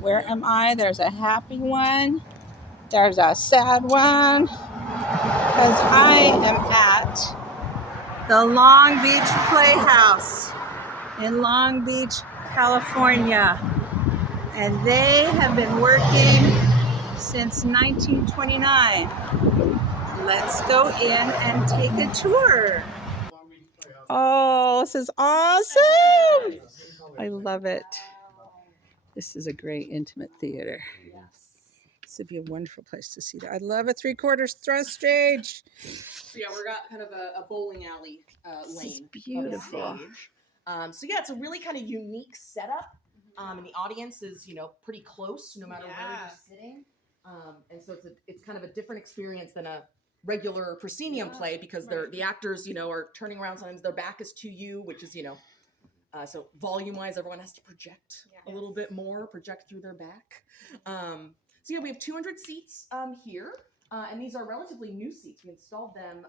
Where am I? There's a happy one. There's a sad one. Because I am at the Long Beach Playhouse in Long Beach, California. And they have been working since 1929. Let's go in and take a tour. Oh, this is awesome. I love it. This is a great intimate theater. This would be a wonderful place to see that. I love a 3/4 thrust stage. So yeah, we got kind of a bowling alley lane. This is beautiful. So yeah, it's a really kind of unique setup. And the audience is, pretty close no matter where you're sitting. And so it's kind of a different experience than a regular proscenium play because the actors, are turning around. Sometimes their back is to you, which is, so volume-wise, everyone has to project a little bit more, project through their back. So yeah, we have 200 seats here, and these are relatively new seats. We installed them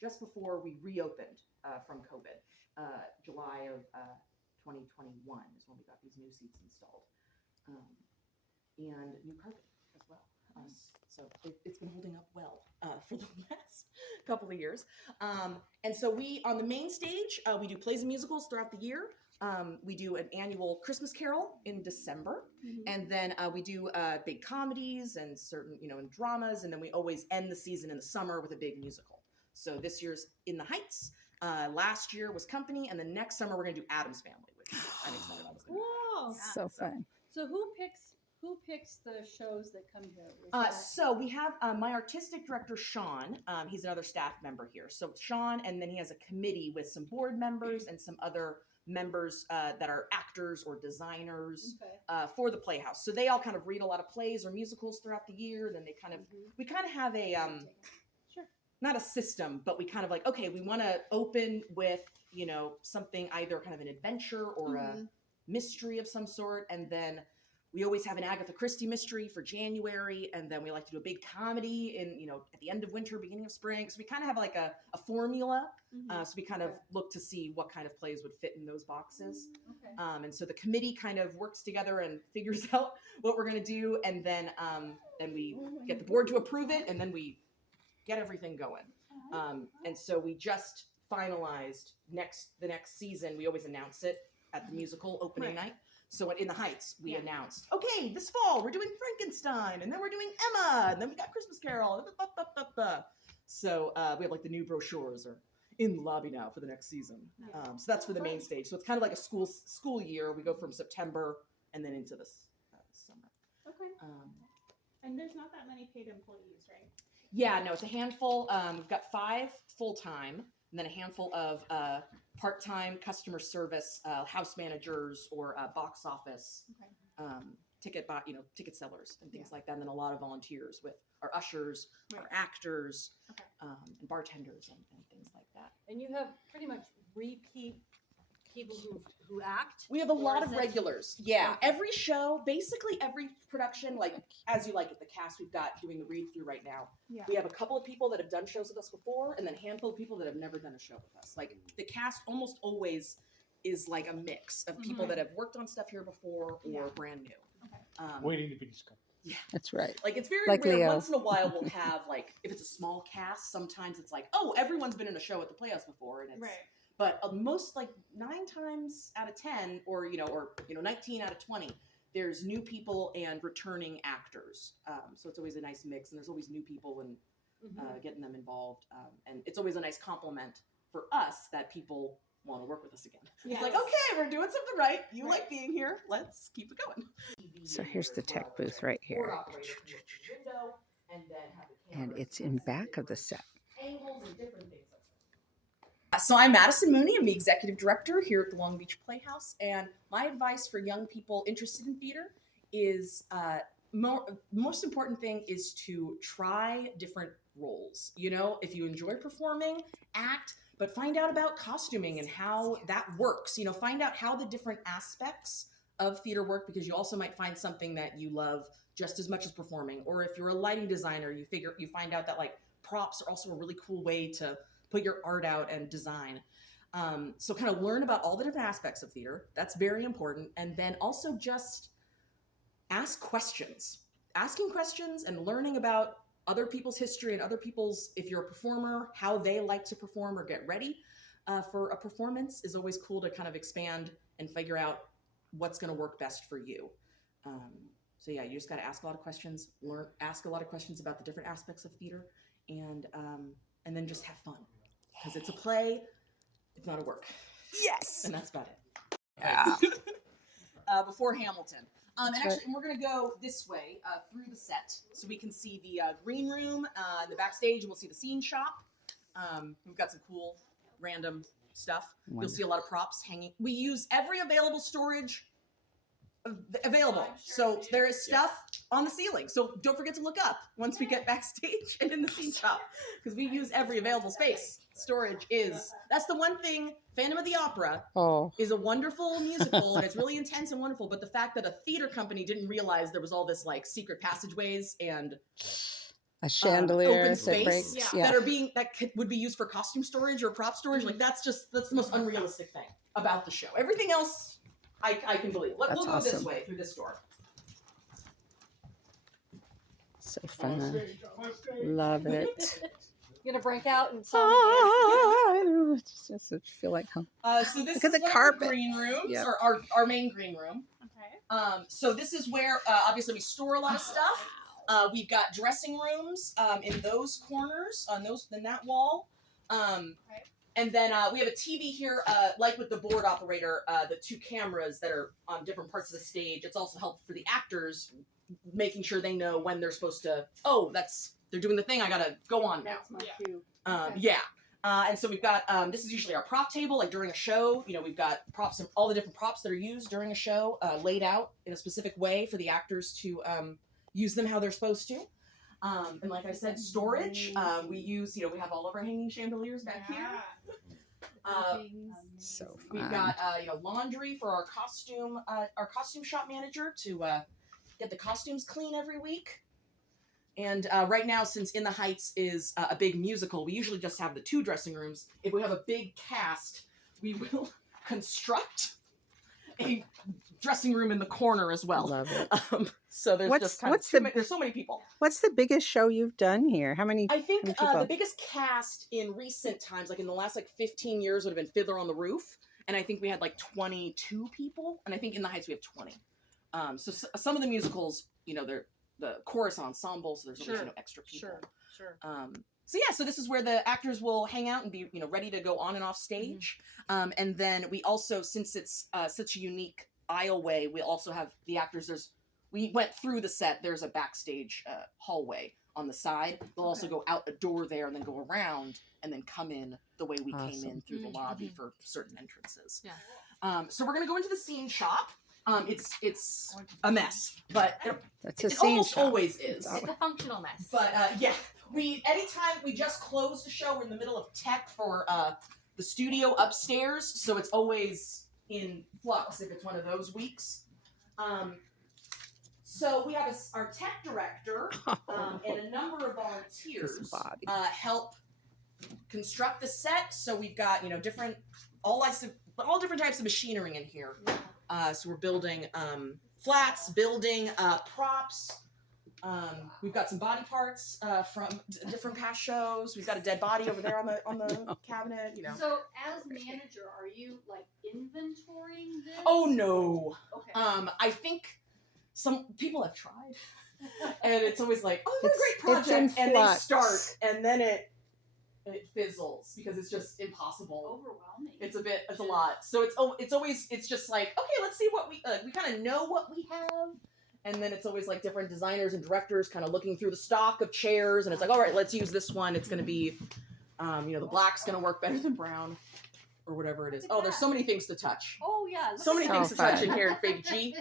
just before we reopened from COVID. July of 2021 is when we got these new seats installed, and new carpet as well. So it's been holding up well for the last couple of years. And so on the main stage, we do plays and musicals throughout the year. We do an annual Christmas Carol in December, and then we do big comedies and certain, and dramas, and then we always end the season in the summer with a big musical. So this year's In the Heights. Last year was Company, and then next summer we're gonna do Addams Family, which I'm excited about. Whoa! So fun. So who picks the shows that come here? So we have my artistic director, Sean. He's another staff member here. So Sean, and then he has a committee with some board members and some other members that are actors or designers for the Playhouse. So they all kind of read a lot of plays or musicals throughout the year. And then they kind of, we kind of have a, not a system, but we kind of like, okay, we want to open with, something either kind of an adventure or a mystery of some sort. And then we always have an Agatha Christie mystery for January. And then we like to do a big comedy in, at the end of winter, beginning of spring. So we kind of have like a formula. So we kind of look to see what kind of plays would fit in those boxes. And so the committee kind of works together and figures out what we're going to do. And then we get the board to approve it. And then we get everything going. And so we just finalized the next season. We always announce it at the musical opening night. So In the Heights, we announced, okay, this fall we're doing Frankenstein, and then we're doing Emma, and then we got Christmas Carol. So we have like the new brochures are in the lobby now for the next season. So that's for the main stage. So it's kind of like a school year. We go from September and then into this summer. Okay. And there's not that many paid employees, right? Yeah, no, it's a handful. We've got 5 full-time, and then a handful of part-time customer service, house managers or box office, ticket sellers and things like that. And then a lot of volunteers with our ushers, our actors, and bartenders and things like that. And you have pretty much repeat people who act? We have a lot of regulars. Yeah. Okay. Every show, basically every production, like As You Like It, the cast we've got doing the read through right now. Yeah. We have a couple of people that have done shows with us before, and then a handful of people that have never done a show with us. Like the cast almost always is like a mix of people that have worked on stuff here before or brand new. Okay. Waiting to be discovered. Yeah. That's right. Like it's very rare. Leo. Once in a while we'll have like, if it's a small cast, sometimes it's like, oh, everyone's been in a show at the Playhouse before, and it's but most like 9 times out of 10 or 19 out of 20, there's new people and returning actors. So it's always a nice mix, and there's always new people and getting them involved. And it's always a nice compliment for us that people want to work with us again. Yes. It's like, okay, we're doing something right. You like being here. Let's keep it going. So here's the tech booth right here. And it's in back of the set. Angles and different things. So I'm Madison Mooney. I'm the executive director here at the Long Beach Playhouse. And my advice for young people interested in theater is most important thing is to try different roles. If you enjoy performing, act, but find out about costuming and how that works. Find out how the different aspects of theater work, because you also might find something that you love just as much as performing. Or if you're a lighting designer, you find out that like props are also a really cool way to put your art out and design. So kind of learn about all the different aspects of theater. That's very important. And then also just ask questions. Asking questions and learning about other people's history and other people's, if you're a performer, how they like to perform or get ready for a performance is always cool to kind of expand and figure out what's going to work best for you. So yeah, you just got to ask a lot of questions, ask a lot of questions about the different aspects of theater, and then just have fun, because it's a play, it's not a work. Yes. And that's about it. Yeah. Before Hamilton. And That's actually, we're going to go this way through the set so we can see the green room, the backstage, and we'll see the scene shop. We've got some cool random stuff. You'll see a lot of props hanging. We use every available storage available. So there is stuff on the ceiling. So don't forget to look up once we get backstage and in the scene shop, because we use every available space. Storage that's the one thing. Phantom of the Opera is a wonderful musical, and it's really intense and wonderful. But the fact that a theater company didn't realize there was all this like secret passageways and a chandelier open that space breaks. that would be used for costume storage or prop storage. Like that's the most unrealistic thing about the show. Everything else I can believe. We'll go this awesome. way through this door. So fun. Love it. You're gonna break out and song. I just feel like home. So this Look at is the one carpet. of the green rooms, Yep. or our main green room. Okay. So this is where obviously we store a lot of stuff. We've got dressing rooms in those corners, in that wall. And then we have a TV here, like with the board operator, the two cameras that are on different parts of the stage. It's also helpful for the actors, making sure they know when they're supposed to, they're doing the thing, I gotta go on now. That's my cue. Yeah. And so we've got, this is usually our prop table, like during a show, we've got props, and all the different props that are used during a show, laid out in a specific way for the actors to use them how they're supposed to. And like I said, storage, we use, we have all of our hanging chandeliers back here. So fun. We've got, laundry for our costume shop manager to get the costumes clean every week. And right now, since In the Heights is a big musical, we usually just have the two dressing rooms. If we have a big cast, we will construct a dressing room in the corner as well. Love it. So there's What's- just kind what's of the- there's so many people. What's the biggest show you've done here? How many? I think How many the people? biggest cast in recent times, like in the last 15 years, would have been Fiddler on the Roof, and I think we had like 22 people, and I think In the Heights we have 20. So some of the musicals, they're the chorus ensemble, so there's always extra people. Sure. So this is where the actors will hang out and be ready to go on and off stage. And then we also, since it's such a unique aisleway, we also have the actors. We went through the set. There's a backstage hallway on the side. They'll also go out a door there and then go around and then come in the way we came in Awesome. through the lobby for certain entrances. Yeah. So we're gonna go into the scene shop. It's a mess, but That's a it scene almost shop. always is. It's a functional mess. But anytime we just closed the show, we're in the middle of tech for the studio upstairs, so it's always in flux if it's one of those weeks. So we have our tech director and a number of volunteers His body. help construct the set. So we've got all different types of machinery in here. So we're building flats, building props. We've got some body parts from different past shows. We've got a dead body over there on the cabinet. So, as manager, are you like inventorying this? Oh no. Okay. I think some people have tried, and it's always like, oh, what a It's great in project, and they flux. start, and then it fizzles because it's just impossible. Overwhelming. It's a lot. So it's just like, okay, let's see what we kind of know what we have. And then it's always like different designers and directors kind of looking through the stock of chairs, and it's like, all right, let's use this one. It's going to be, the black's going to work better than brown, or whatever it is. Look at Oh, there's that. so many things to touch. Oh yeah. look So at many that. things to touch fun. in here, Baby G.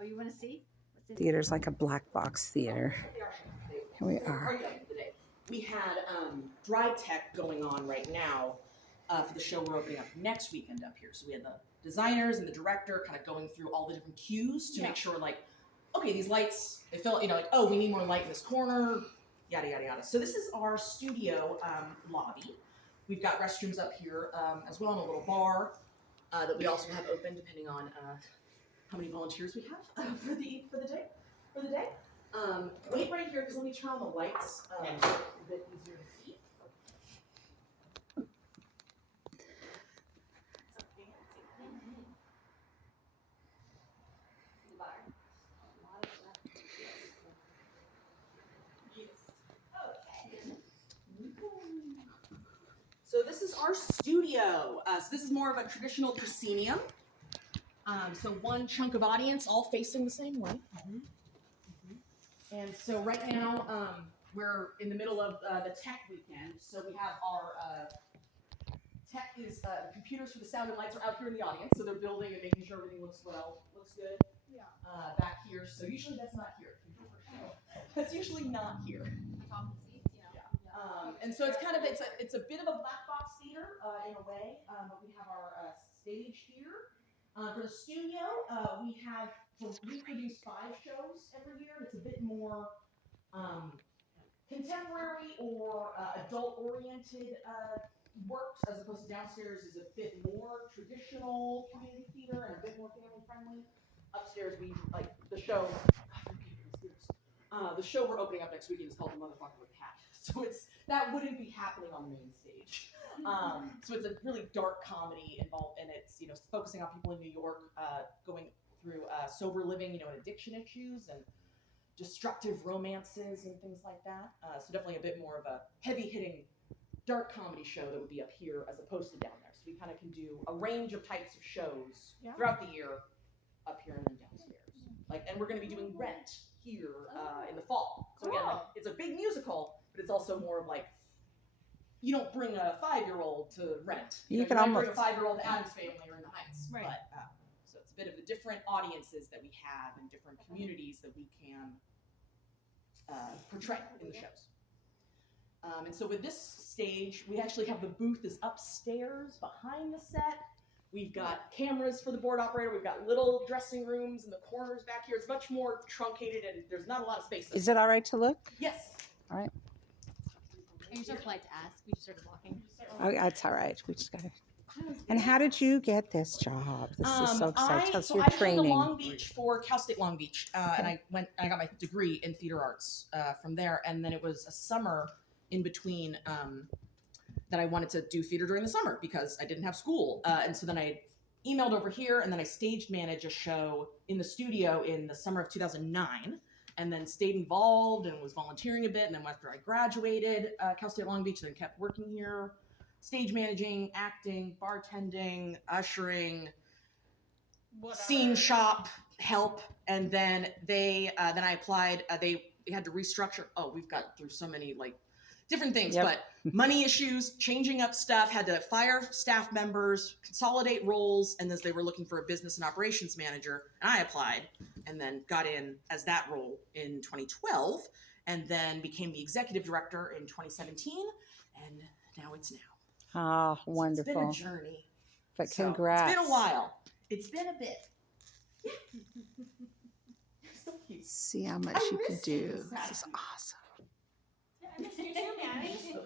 Oh, you want to see? What's in Theater's like a black box theater. Here we are. We had dry tech going on right now for the show we're opening up next weekend up here. So we had the designers and the director kind of going through all the different cues to make sure, like, okay, these lights, they feel, like, oh, we need more light in this corner, yada, yada, yada. So this is our studio lobby. We've got restrooms up here as well, and a little bar that we also have open depending on how many volunteers we have for the day. Wait right here because let me turn on the lights. So it's a bit easier to see. So this is our studio. So this is more of a traditional proscenium. So one chunk of audience all facing the same way. And so right now we're in the middle of the tech weekend. So we have our tech is the computers for the sound and lights are out here in the audience. So they're building and making sure everything looks good. Yeah. Back here. So usually that's not here. That's usually not here. And so it's kind of it's a bit of a black box theater in a way, but we have our stage here. For the studio, we produce 5 shows every year. It's a bit more contemporary or adult-oriented works, as opposed to downstairs is a bit more traditional community theater and a bit more family-friendly. Upstairs, we like the show. The show we're opening up next weekend is called The Motherfucker with the Hat. So that wouldn't be happening on the main stage. So it's a really dark comedy involved, and it's focusing on people in New York going through sober living, and addiction issues and destructive romances and things like that. So definitely a bit more of a heavy-hitting dark comedy show that would be up here as opposed to down there. So we kind of can do a range of types of shows throughout the year, up here and then downstairs. And we're going to be doing Rent here in the fall. So again, it's a big musical, but it's also more of you don't bring a 5-year-old to Rent. You can almost bring a 5-year-old to Addams Family or In the Heights. Right. But, so it's a bit of the different audiences that we have and different communities that we can portray in the shows. And so with this stage, we actually have the booth is upstairs behind the set. We've got cameras for the board operator. We've got little dressing rooms in the corners back here. It's much more truncated and there's not a lot of space. Is it all right to look? Yes. All right. You're so polite to ask. We just started walking. Oh, that's all right. We just got to. And how did you get this job? This is so exciting. Tell us your I came to training. Long Beach for Cal State Long Beach, and I got my degree in theater arts from there. And then it was a summer in between that I wanted to do theater during the summer because I didn't have school. And so then I emailed over here, and then I staged managed a show in the studio in the summer of 2009. And then stayed involved and was volunteering a bit. And then after I graduated Cal State Long Beach, then kept working here, stage managing, acting, bartending, ushering, scene shop, help. And then then I applied. They had to restructure. Oh, we've got through so many different things, but money issues, changing up stuff, had to fire staff members, consolidate roles, and as they were looking for a business and operations manager, and I applied and then got in as that role in 2012 and then became the executive director in 2017, and now it's now. Oh, wonderful. So it's been a journey. But So, congrats. it's been a while. It's been a bit. Yeah. You're so cute. See how much I you can missed you, do. Sassy. This is awesome. I missed you too, Maddie.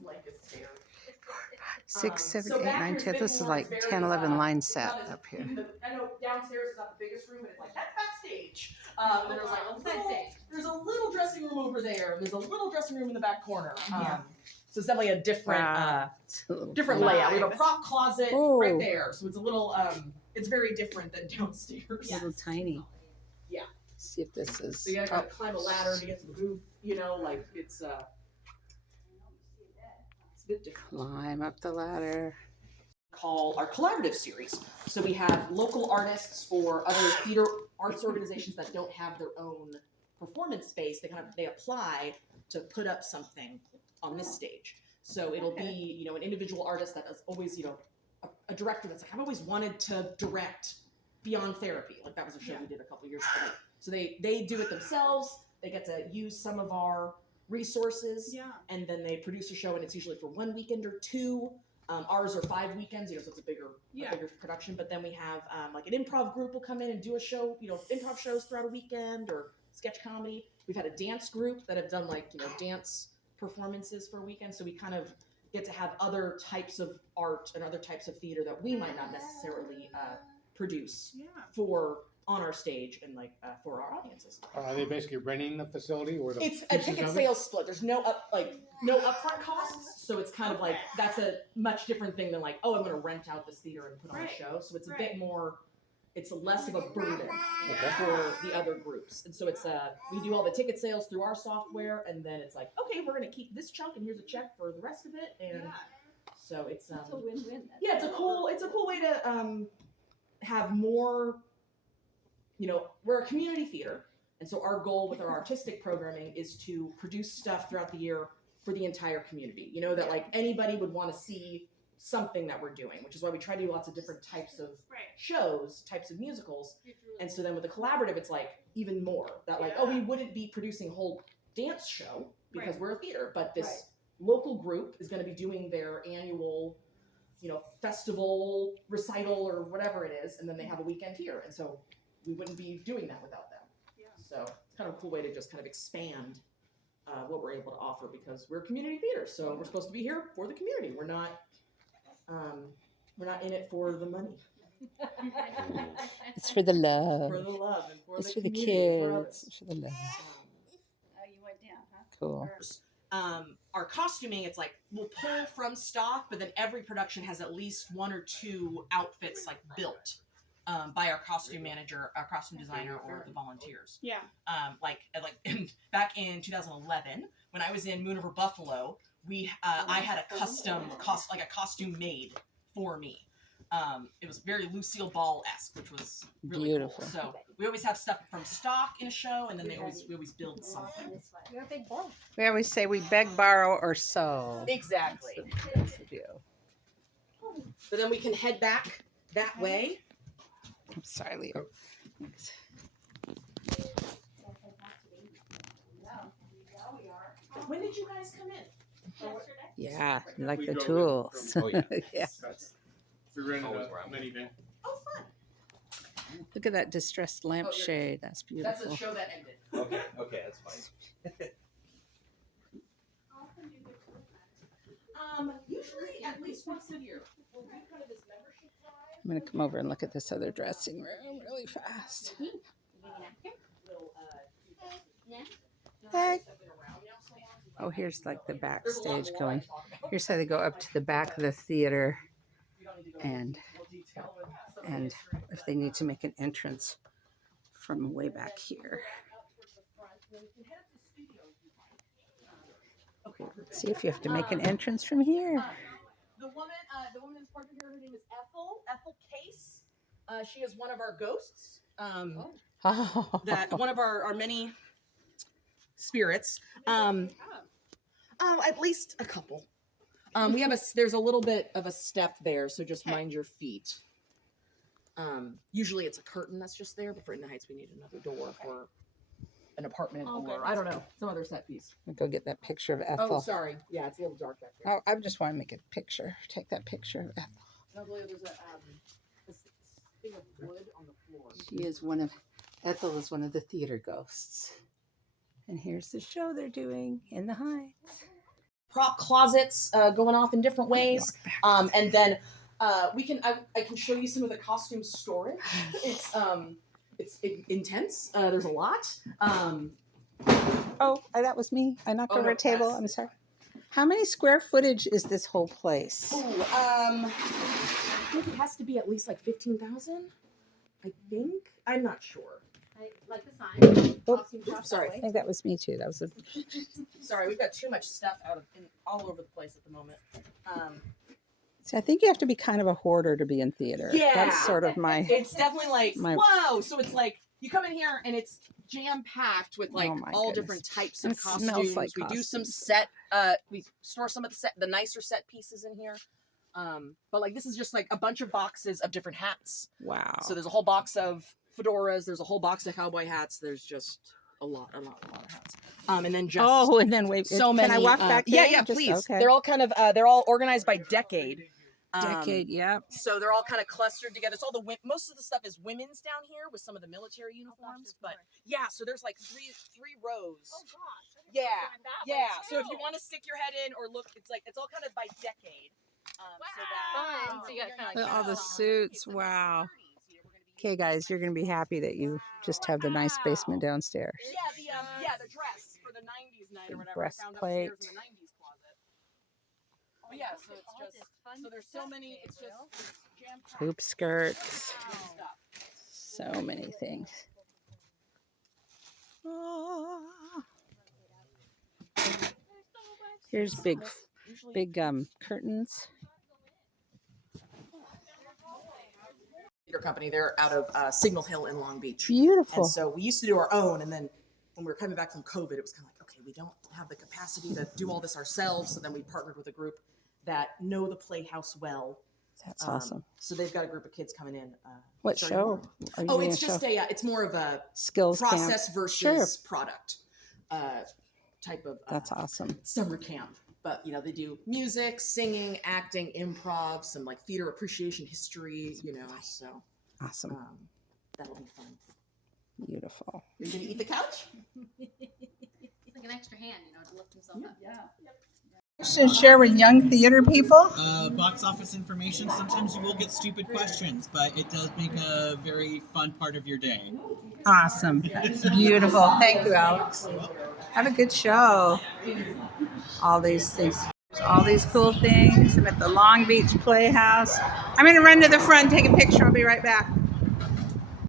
Like a stare. 6, 7, So 8, back 9, here's 10. been This is more- like it's 10, very, 11 line it's set not as- up here. I know downstairs is not the biggest room, but it's that's backstage. There's there's a little dressing room over there. There's a little dressing room in the back corner. So it's definitely a different Wow. It's a little different fun. layout. We have a prop closet Ooh. right there, so it's a little it's very different than downstairs. A little tiny. Yeah. See if this is. So you gotta Oh, climb a ladder to get to the booth. It's a bit different. climb up the ladder. Call our collaborative series. So we have local artists or other theater arts organizations that don't have their own performance space. They apply to put up something on this stage. So it'll be an individual artist that is always a director that's I've always wanted to direct Beyond Therapy. That was a show we did a couple years ago. So they do it themselves. They get to use some of our resources, and then they produce a show, and it's usually for 1 weekend or 2. Ours are 5 weekends, so it's a bigger production. But then we have an improv group will come in and do a show, improv shows throughout a weekend or sketch comedy. We've had a dance group that have done dance performances for a weekend. So we kind of get to have other types of art and other types of theater that we might not necessarily produce for on our stage and like for our audiences. Are they basically renting the facility or the It's a pieces ticket of it? sales split. There's no upfront costs, so it's kind of like that's a much different thing than like, oh, I'm going to rent out this theater and put on a Right. show. So it's a Right. bit more. It's less of a burden Okay. for the other groups, and so it's we do all the ticket sales through our software, and then it's like, okay, we're going to keep this chunk, and here's a check for the rest of it, and so it's It's a win-win. yeah, it's a cool way to have more. You know, we're a community theater, and so our goal with our artistic programming is to produce stuff throughout the year for the entire community. You know, that like anybody would want to see something that we're doing, which is why we try to do lots of different types of Right. shows, types of musicals. And so then with the collaborative, it's like even more that like, oh, we wouldn't be producing a whole dance show because Right. we're a theater, but this local group is going to be doing their annual, you know, festival recital or whatever it is, and then they have a weekend here, and so we wouldn't be doing that without them. Yeah. So it's kind of a cool way to just kind of expand what we're able to offer because we're a community theater, so we're supposed to be here for the community. We're not in it for the money, It's for the love. for the love, and for It's the for the community, for kids. others. It's for the love. Oh, you went down, huh? Cool. Our costuming, it's like we'll pull from stock, but then every production has at least one or two outfits like built by our costume manager, our costume designer, or the volunteers. Yeah. Back in 2011, when I was in Moon Over Buffalo, I had a costume made for me. It was very Lucille Ball-esque, which was really Beautiful. cool. So we always have stuff from stock in a show, and then we always build something. You're a big boy. We always say we beg, borrow, or sew. Exactly. That's the deal. But then we can head back that way. I'm sorry, Leo. When did you guys come in? Yeah, like We the go in tools. from- Oh, yeah. Yeah. We rented Always a where I'm minivan. Oh, fun. Look at that distressed you're- lampshade. That's That's beautiful. a show that ended. Okay, that's fine. Usually at least once a year. We'll do kind of this membership drive. I'm going to come over and look at this other dressing room really fast. Little, Hey. have been around now so long. Oh, here's like the There's a lot backstage more going. I talk about. Here's how they go up to the back of the theater, We don't need to go and into detail with some of the and history, if but- they need to make an entrance from way back here. Out towards the front, and then we can head up to the studio if you'd like. Okay, perfect. See if you have to make an entrance from here. The woman that's partnered here, her name is Ethel Case. She is one of our ghosts. Oh, That one of our many spirits. At least a couple. There's a little bit of a step there, so just mind your feet. Usually it's a curtain that's just there, but for In the Heights we need another door for an apartment or I don't know, some other set piece. I'll go get that picture of Oh, Ethel. sorry. Yeah, it's a little dark back there. Oh, I just want to make a picture. Take that picture of Ethel. No, Blair, there's this thing of wood on the floor. Ethel is one of the theater ghosts. And here's the show they're doing in the Heights. Prop closets going off in different ways. And then I can show you some of the costume storage. It's intense. There's a lot. Oh, that was me. I knocked Oh, over no, a table. that's- I'm sorry. How many square footage is this whole place? Ooh, I think it has to be at least like 15,000. I think. I'm not sure. Like the sign. Oh, Costume shop that sorry. I way. think that was me too. That was a Sorry, we've got too much stuff all over the place at the moment. See, I think you have to be kind of a hoarder to be in theater. Yeah. That's sort of my It's definitely like My- whoa. So it's like you come in here and it's jam packed with like Oh my all goodness. different types It of smells costumes. like We do some costumes. set. We store some of the nicer set pieces in here. But like this is just like a bunch of boxes of different hats. wow. So there's a whole box of fedoras. There's a whole box of cowboy hats. There's just a lot of hats. And then just Oh, and then wait. so many. Can I walk back there? Yeah, Just- please. Okay. They're all kind of they're all organized by decade. Decade. Yeah. So they're all kind of clustered together. So all the most of the stuff is women's down here with some of the military uniforms. But yeah, so there's like three rows. Oh gosh. Yeah, yeah. So if you want to stick your head in or look, it's all kind of by decade. Fun. So you got kind of Look at all the suits. Wow. Okay, guys, you're going to be happy that you just have the nice basement downstairs. The dress for the 90s night or Big whatever I found breastplate. upstairs in the 90s closet. But yeah, so it's just so there's so many. It's just jam-packed Hoop skirts, stuff. so many things. Ah. Here's big curtains. Theater company. They're out of Signal Hill in Long Beach. Beautiful. And so we used to do our own, and then when we were coming back from COVID, it was kind of like, okay, we don't have the capacity to do all this ourselves. So then we partnered with a group that know the Playhouse well. That's awesome. So they've got a group of kids coming in. What starting show? tomorrow. Are you Oh, doing it's a just show? it's more of a Skills process camp. versus product type of That's awesome. summer camp. But they do music, singing, acting, improv, some like theater appreciation history, so Awesome. that'll be fun. Beautiful. Are you gonna eat the couch? It's like an extra hand, to lift himself up. Yeah. To share with young theater people. Box office information. Sometimes you will get stupid questions, but it does make a very fun part of your day. Awesome. Beautiful. Thank you, Alex. Have a good show. All these things. All these cool things. I'm at the Long Beach Playhouse. I'm going to run to the front, take a picture. I'll be right back.